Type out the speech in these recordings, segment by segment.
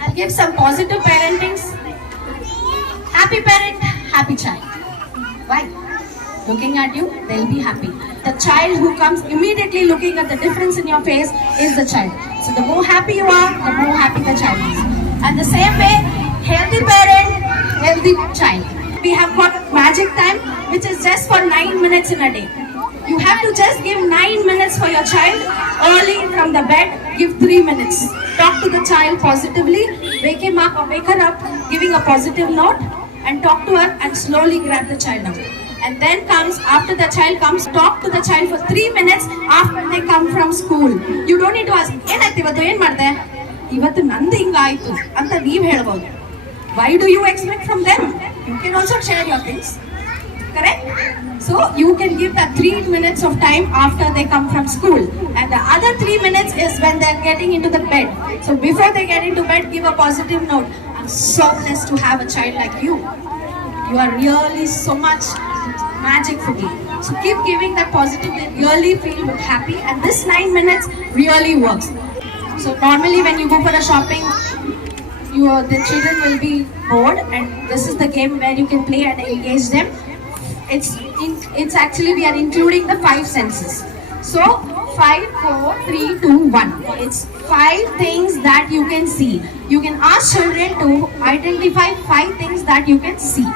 I'll give some positive parentings. Happy parent, happy child. Why? Looking at you, they'll be happy. The child who comes immediately looking at the difference in your face is the child. So the more happy you are, the more happy the child is. And the same way, healthy parent, healthy child. We have got magic time, which is just for 9 minutes in a day. You have to just give 9 minutes for your child early from the bed. Give 3 minutes. Talk to the child positively. Wake him up or wake her up, giving a positive note, and talk to her and slowly grab the child up. And then comes, after the child comes, talk to the child for 3 minutes after they come from school. You don't need to ask, ಏನಾಯ್ತು ಇವತ್ತು ಏನು ಮಾಡಿದೆ ಇವತ್ತು ನಂದು ಹಿಂಗಾಯ್ತು ಅಂತ ನೀವು ಹೇಳ್ಬೋದು. Why do you expect from them? You can also share your things. Correct? So you can give that 3 minutes of time after they come from school. And the other 3 minutes is when they're getting into the bed. So before they get into bed, give a positive note. I'm so blessed to have a child like you. You are really so much magic for me. So keep giving that positive, they really feel happy, and this 9 minutes really works. So normally when you go for a shopping, the children will be bored, and this is the game where you can play and engage them. It's actually we are including the 5 senses. So 5, 4, 3, 2, 1. It's 5 things that you can see. You can ask children to identify 5 things that you can see.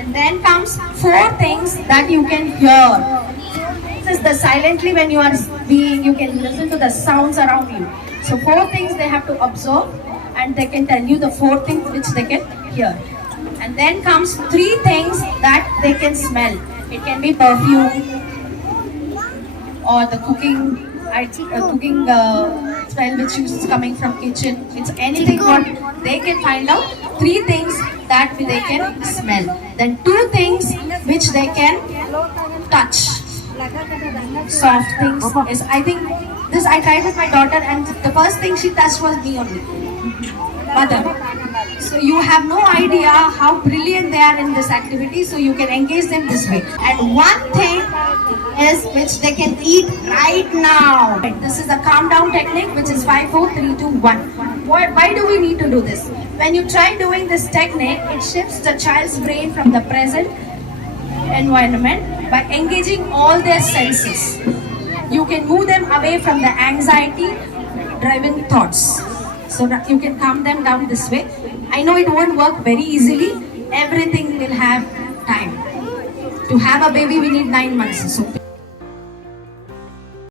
And then comes 4 things that you can hear. This is the silently when you are being, you can listen to the sounds around you. So 4 things they have to observe, and they can tell you the 4 things which they can hear. And then comes 3 things that they can smell. It can be perfume or the cooking smell which is coming from kitchen. It's anything what they can find out. 3 things that they can smell. Then 2 things which they can touch. Soft things is, I think this I tried with my daughter, and the first thing she touched was me only. Mother. So you have no idea how brilliant they are in this activity, so you can engage them this way. And one thing is which they can eat right now. This is a calm down technique, which is 5, 4, 3, 2, 1. Why do we need to do this? When you try doing this technique, it shifts the child's brain from the present environment by engaging all their senses. You can move them away from the anxiety-driven thoughts, so that you can calm them down this way. I know it won't work very easily. Everything will have time. To have a baby, we need 9 months. So